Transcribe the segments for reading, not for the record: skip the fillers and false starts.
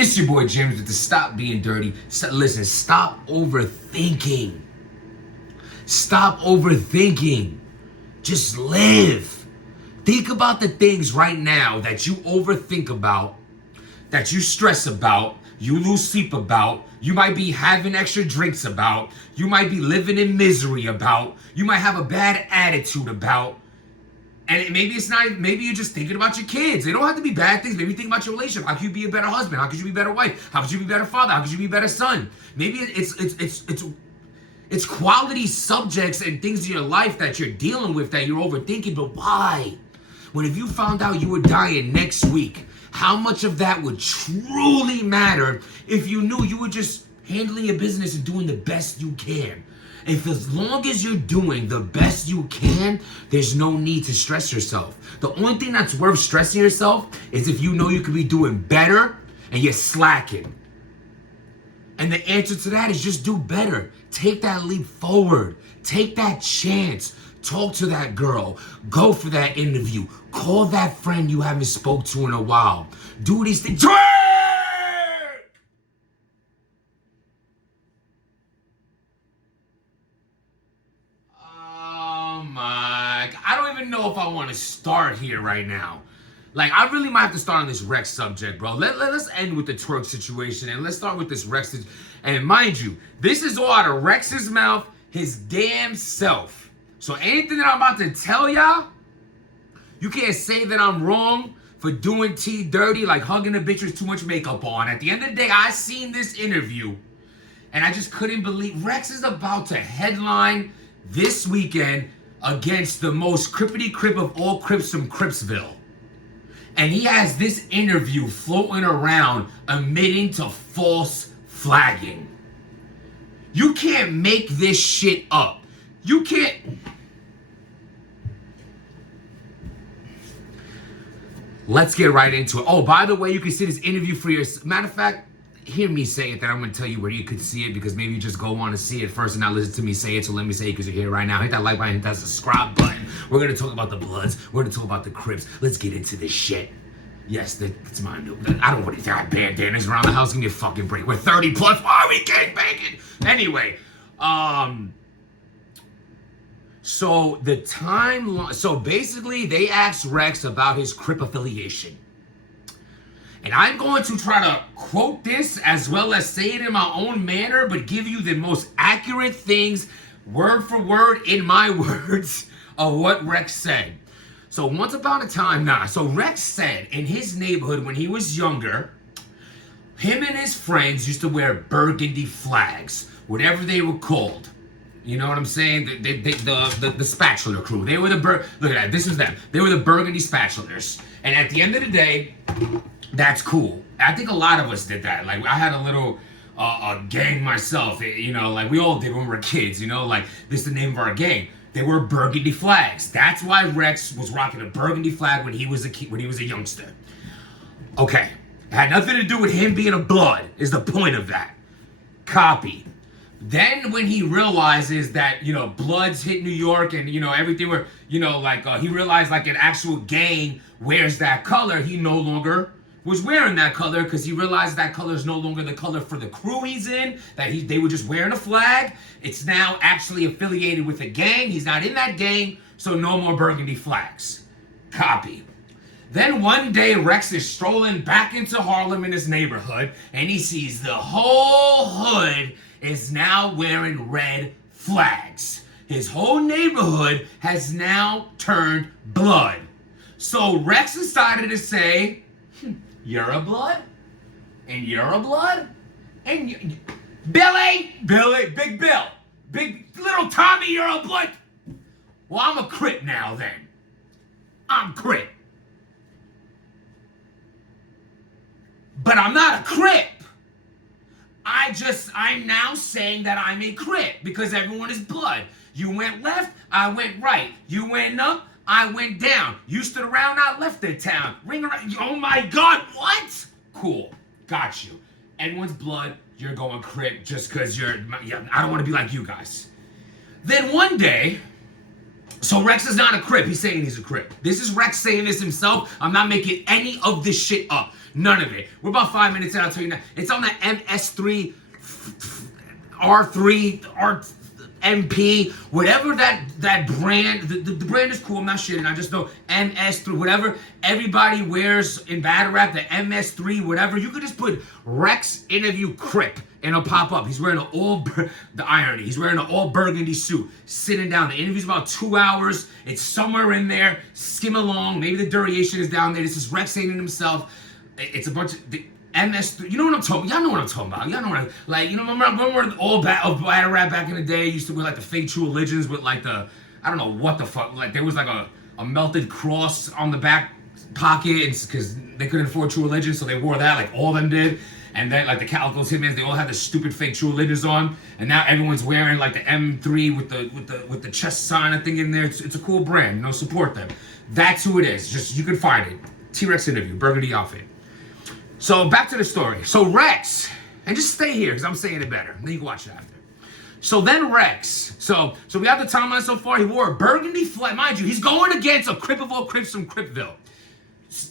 It's your boy James with the Stop Being Dirty. Listen, stop overthinking. Stop overthinking. Just live. Think about the things right now that you overthink about, that you stress about, you lose sleep about, you might be having extra drinks about, you might be living in misery about, you might have a bad attitude about. And maybe it's not, maybe you're just thinking about your kids. They don't have to be bad things. Maybe think about your relationship. How could you be a better husband? How could you be a better wife? How could you be a better father? How could you be a better son? Maybe it's quality subjects and things in your life that you're dealing with that you're overthinking, but why? When if you found out you were dying next week, how much of that would truly matter if you knew you were just handling your business and doing the best you can? If as long as you're doing the best you can, there's no need to stress yourself. The only thing that's worth stressing yourself is if you know you could be doing better and you're slacking. And the answer to that is just do better. Take that leap forward. Take that chance. Talk to that girl. Go for that interview. Call that friend you haven't spoke to in a while. Do these things. I don't even know if I want to start here right now. Like, I really might have to start on this Rex subject, bro. Let's end with the twerk situation, and let's start with this Rex. And mind you, this is all out of Rex's mouth, his damn self. So anything that I'm about to tell y'all, you can't say that I'm wrong for doing T dirty, like hugging a bitch with too much makeup on. At the end of the day, I seen this interview, and I just couldn't believe Rex is about to headline this weekend against the most crippity crip of all crips from Cripsville. And he has this interview floating around admitting to false flagging. You can't make this shit up. You can't. Let's get right into it. Oh, by the way, you can see this interview for yourself. Matter of fact, hear me say it, then I'm going to tell you where you could see it, because maybe you just go on to see it first and not listen to me say it. So let me say it because you're here right now. Hit that like button, hit that subscribe button. We're going to talk about the Bloods. We're going to talk about the Crips. Let's get into this shit. Yes, that's my new. I don't want to have bandanas around the house. Give me a fucking break. We're 30 plus. Why are we gangbanging? Anyway, so the timeline. So basically, they asked Rex about his Crip affiliation. And I'm going to try to quote this as well as say it in my own manner, but give you the most accurate things, word for word, in my words, of what Rex said. So once upon a time, so Rex said in his neighborhood when he was younger, him and his friends used to wear burgundy flags, whatever they were called. You know what I'm saying? The spatula crew. They were look at that, this is them. They were the burgundy spatulators. And at the end of the day, that's cool. I think a lot of us did that. Like, I had a little gang myself, you know, like we all did when we were kids, you know, like this is the name of our gang. They were burgundy flags. That's why Rex was rocking a burgundy flag when he was a kid, when he was a youngster. Okay. It had nothing to do with him being a Blood, is the point of that. Copy. Then when he realizes that, you know, Bloods hit New York and, you know, everything were, you know, like he realized like an actual gang wears that color, he no longer was wearing that color, because he realized that color is no longer the color for the crew he's in, that they were just wearing a flag. It's now actually affiliated with a gang. He's not in that gang, so no more burgundy flags. Copy. Then one day, Rex is strolling back into Harlem in his neighborhood, and he sees the whole hood is now wearing red flags. His whole neighborhood has now turned Blood. So Rex decided to say, you're a Blood, and you're a Blood, and Billy, Big Bill, Big Little Tommy, you're a Blood. Well, I'm a Crip now then. I'm Crip. But I'm not a Crip. I'm now saying that I'm a Crip because everyone is Blood. You went left, I went right. You went up, I went down. You stood around, I left the town. Ring around. Oh my God, what? Cool, got you. Everyone's Blood, you're going Crip just because I don't want to be like you guys. Then one day, So Rex is not a crip. He's saying he's a crip. This is Rex saying this himself. I'm not making any of this shit up. None of it. We're about 5 minutes in. I'll tell you now. It's on the MS3, R3, MP, whatever that brand. The brand is cool. I'm not shitting. I just know MS3, whatever everybody wears in battle rap, the MS3, whatever. You could just put Rex interview crip and it'll pop up. He's wearing the irony. He's wearing an all burgundy suit, sitting down. The interview's about 2 hours. It's somewhere in there. Skim along. Maybe the duration is down there. This is Rex saying it himself. It's a bunch of MS3. You know what I'm talking about? Y'all know what I'm talking about. Y'all know what I'm like. You know, remember all battle rap back in the day? Used to wear like the fake True Religions with like the, I don't know what the fuck. Like there was like a melted cross on the back pocket because they couldn't afford True Religion, so they wore that. Like all of them did. And then like the Calico's Hitmans, they all had the stupid fake True Religions on, and now everyone's wearing like the M3 with the chest sign and thing in there. It's a cool brand, you know, support them. That's who it is. Just you can find it. T-Rex interview, burgundy outfit. So back to the story. So Rex, and just stay here because I'm saying it better. Then you can watch it after. So then Rex, so we have the timeline so far. He wore a burgundy flag, mind you. He's going against a Crip of all Crips from Cripville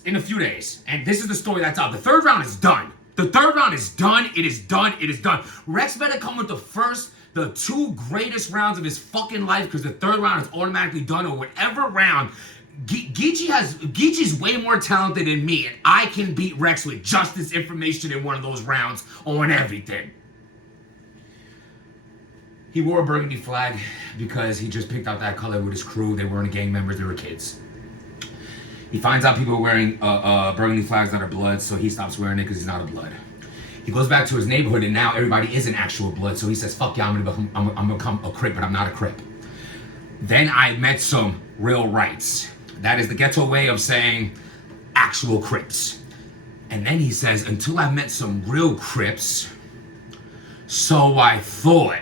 in a few days, and this is the story that's out. The third round is done. The third round is done. It is done. It is done. Rex better come with the two greatest rounds of his fucking life because the third round is automatically done or whatever round. Geechee's way more talented than me, and I can beat Rex with just this information in one of those rounds on everything. He wore a burgundy flag because he just picked out that color with his crew. They weren't gang members. They were kids. He finds out people are wearing burgundy flags that are blood, so he stops wearing it because he's not a blood. He goes back to his neighborhood, and now everybody is an actual blood, so he says, fuck yeah, I'm gonna become a Crip, but I'm not a Crip. Then I met some real rights. That is the ghetto way of saying actual Crips. And then he says, until I met some real Crips, so I thought.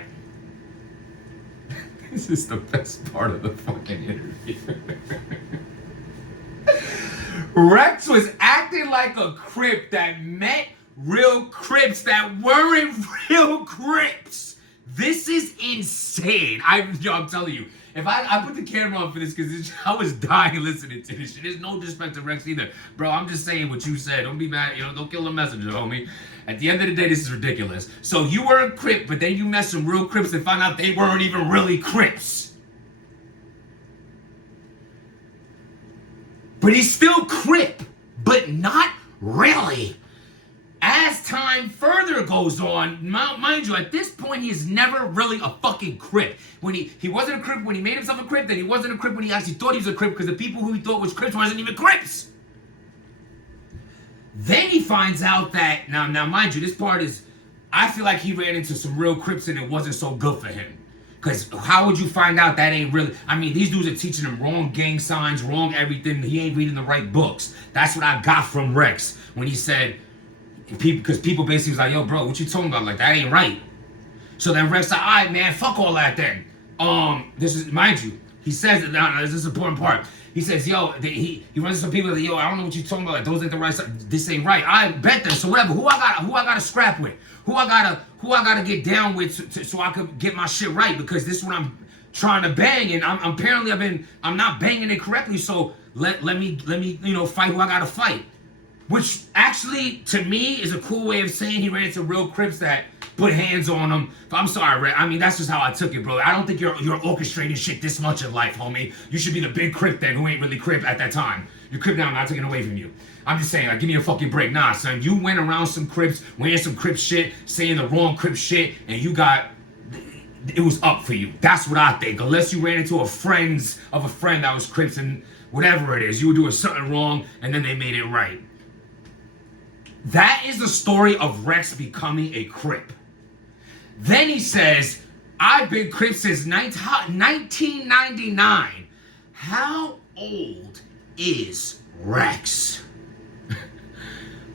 This is the best part of the fucking interview. Rex was acting like a Crip that met real Crips that weren't real Crips. This is insane. I'm telling you. If I put the camera on for this because I was dying listening to this shit. There's no disrespect to Rex either. Bro, I'm just saying what you said. Don't be mad. You know, don't kill the messenger, homie. At the end of the day, this is ridiculous. So you were a Crip, but then you met some real Crips and found out they weren't even really Crips. But he's still Crip, but not really. As time further goes on, mind you, at this point, he is never really a fucking Crip. When he wasn't a Crip when he made himself a Crip, then he wasn't a Crip when he actually thought he was a Crip because the people who he thought was Crips wasn't even Crips. Then he finds out that, now mind you, this part is, I feel like he ran into some real Crips and it wasn't so good for him. Because how would you find out that ain't really... I mean, these dudes are teaching him wrong gang signs, wrong everything. He ain't reading the right books. That's what I got from Rex when he said... Because people basically was like, yo, bro, what you talking about? Like, that ain't right. So then Rex said, all right, man, fuck all that then. This is... Mind you, he says... Now, this is the important part. He says, yo, he runs into some people like, yo, I don't know what you're talking about. Like, those ain't the right stuff. This ain't right. I bet them. So whatever. Who I gotta scrap with? Who I gotta get down with so I could get my shit right? Because this is what I'm trying to bang, and I'm not banging it correctly. So let me fight who I gotta fight. Which actually, to me, is a cool way of saying he ran into real Crips that put hands on him. But I'm sorry, Red. I mean, that's just how I took it, bro. I don't think you're orchestrating shit this much in life, homie. You should be the big Crip then, who ain't really Crip at that time. You're Crip now, I'm not taking it away from you. I'm just saying, like, give me a fucking break. Nah, son, you went around some Crips, wearing some Crip shit, saying the wrong Crip shit, and it was up for you. That's what I think. Unless you ran into a friend that was Crips and whatever it is, you were doing something wrong, and then they made it right. That is the story of Rex becoming a Crip. Then he says, I've been Crip since 1999. How old is Rex?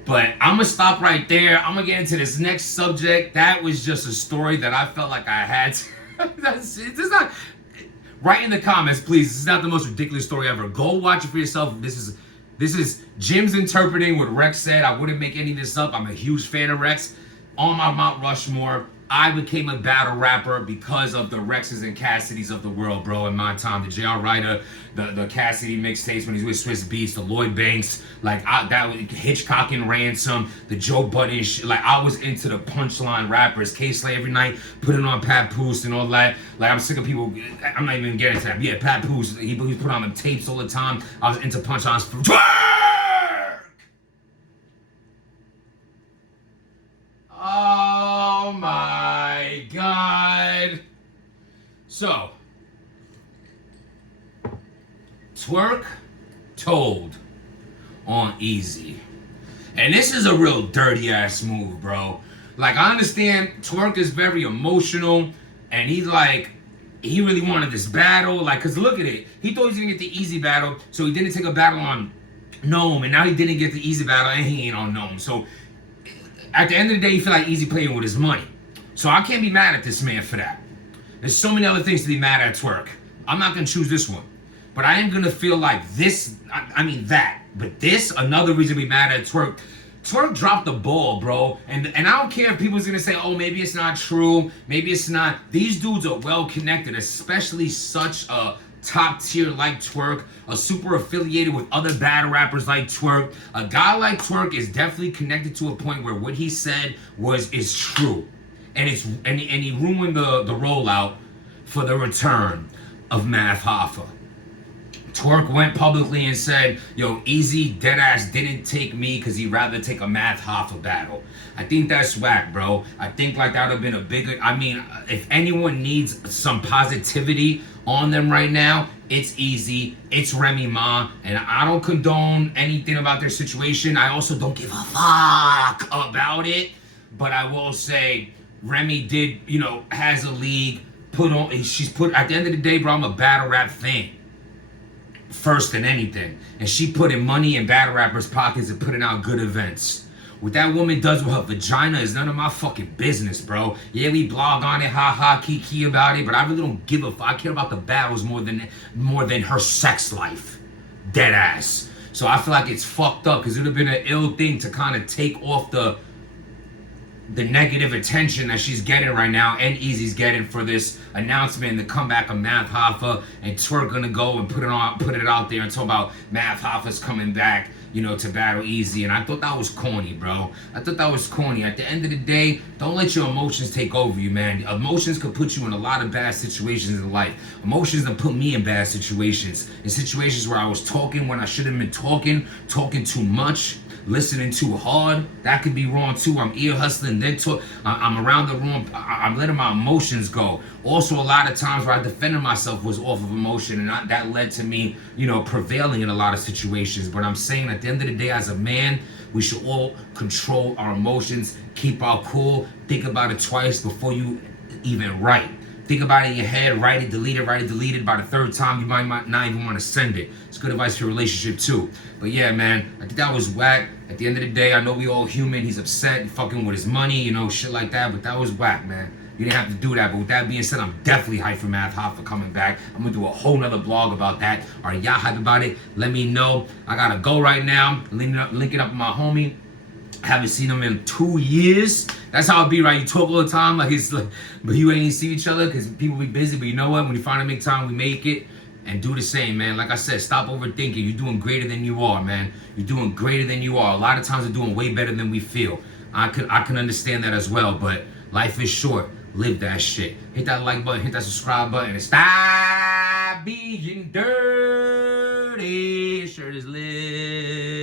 But I'm going to stop right there. I'm going to get into this next subject. That was just a story that I felt like I had to. It's not... Write in the comments, please. This is not the most ridiculous story ever. Go watch it for yourself. This is Jim's interpreting what Rex said. I wouldn't make any of this up. I'm a huge fan of Rex. on my Mount Rushmore. I became a battle rapper because of the Rexes and Cassidys of the world, bro. In my time, the J.R. Ryder, the Cassidy mixtapes when he's with Swiss Beats, the Lloyd Banks, like that Hitchcock and Ransom, the Joe Budden shit. Like I was into the punchline rappers. K-Slay every night, putting on Papoose and all that. Like I'm sick of people. I'm not even getting to that. Yeah, Papoose. He put on them tapes all the time. I was into punchlines from twork. Oh my God. So, twerk told on Eazy. And this is a real dirty ass move, bro. Like, I understand twerk is very emotional, and he really wanted this battle. Like, cause look at it. He thought he was gonna get the Eazy battle, so he didn't take a battle on Gnome, and now he didn't get the Eazy battle, and he ain't on Gnome. So at the end of the day, you feel like Eazy playing with his money. So I can't be mad at this man for that. There's so many other things to be mad at twerk. I'm not gonna choose this one. But I am gonna feel like this, that. But this, another reason to be mad at twerk. Twerk dropped the ball, bro. And I don't care if people's gonna say, oh, maybe it's not true. Maybe it's not. These dudes are well connected, especially such a top tier like twerk, a super affiliated with other battle rappers like twerk. A guy like twerk is definitely connected to a point where what he said is true. And he ruined the rollout for the return of Math Hoffa. Twerk went publicly and said, yo, Eazy deadass didn't take me because he'd rather take a Math Hoffa battle. I think that's whack, bro. I think like that would have been a bigger, if anyone needs some positivity on them right now, it's Eazy, it's Remy Ma, and I don't condone anything about their situation. I also don't give a fuck about it, but I will say Remy did, has a league, she's put, at the end of the day, bro, I'm a battle rap fan. First than anything. And she putting money in battle rappers' pockets and putting out good events. What that woman does with her vagina is none of my fucking business, bro. Yeah, we blog on it, ha, kiki about it, but I really don't give a fuck. I care about the battles more than her sex life. Dead ass. So I feel like it's fucked up because it would have been an ill thing to kind of take off the negative attention that she's getting right now and Eazy's getting for this announcement, the comeback of Math Hoffa, and twerk gonna go and put it out there and talk about Math Hoffa's coming back, to battle Eazy. And I thought that was corny, bro. I thought that was corny. At the end of the day, don't let your emotions take over you, man. Emotions could put you in a lot of bad situations in life. Emotions have put me in bad situations. In situations where I was talking when I shouldn't have been talking too much, listening too hard. That could be wrong too. I'm ear hustling, then I'm around the room. I'm letting my emotions go. Also, a lot of times where I defended myself was off of emotion, and that led to me, prevailing in a lot of situations. But I'm saying at the end of the day, as a man, we should all control our emotions, keep our cool, think about it twice before you even write. Think about it in your head, write it, delete it. By the third time, you might not even want to send it. It's good advice for your relationship too. But yeah, man, I think that was whack. At the end of the day, I know we all human. He's upset, fucking with his money, shit like that. But that was whack, man. You didn't have to do that. But with that being said, I'm definitely hyped for Math Hoffa coming back. I'm gonna do a whole nother blog about that. Are y'all hyped about it? Let me know. I gotta go right now. Link it up with my homie. I haven't seen him in 2 years. That's how it be, right? You talk all the time, but you ain't see each other because people be busy. But you know what? When you finally make time, we make it. And do the same, man. Like I said, stop overthinking. You're doing greater than you are, man. You're doing greater than you are. A lot of times we're doing way better than we feel. I can understand that as well, but life is short. Live that shit. Hit that like button, hit that subscribe button, and stop being dirty. Shirt is lit.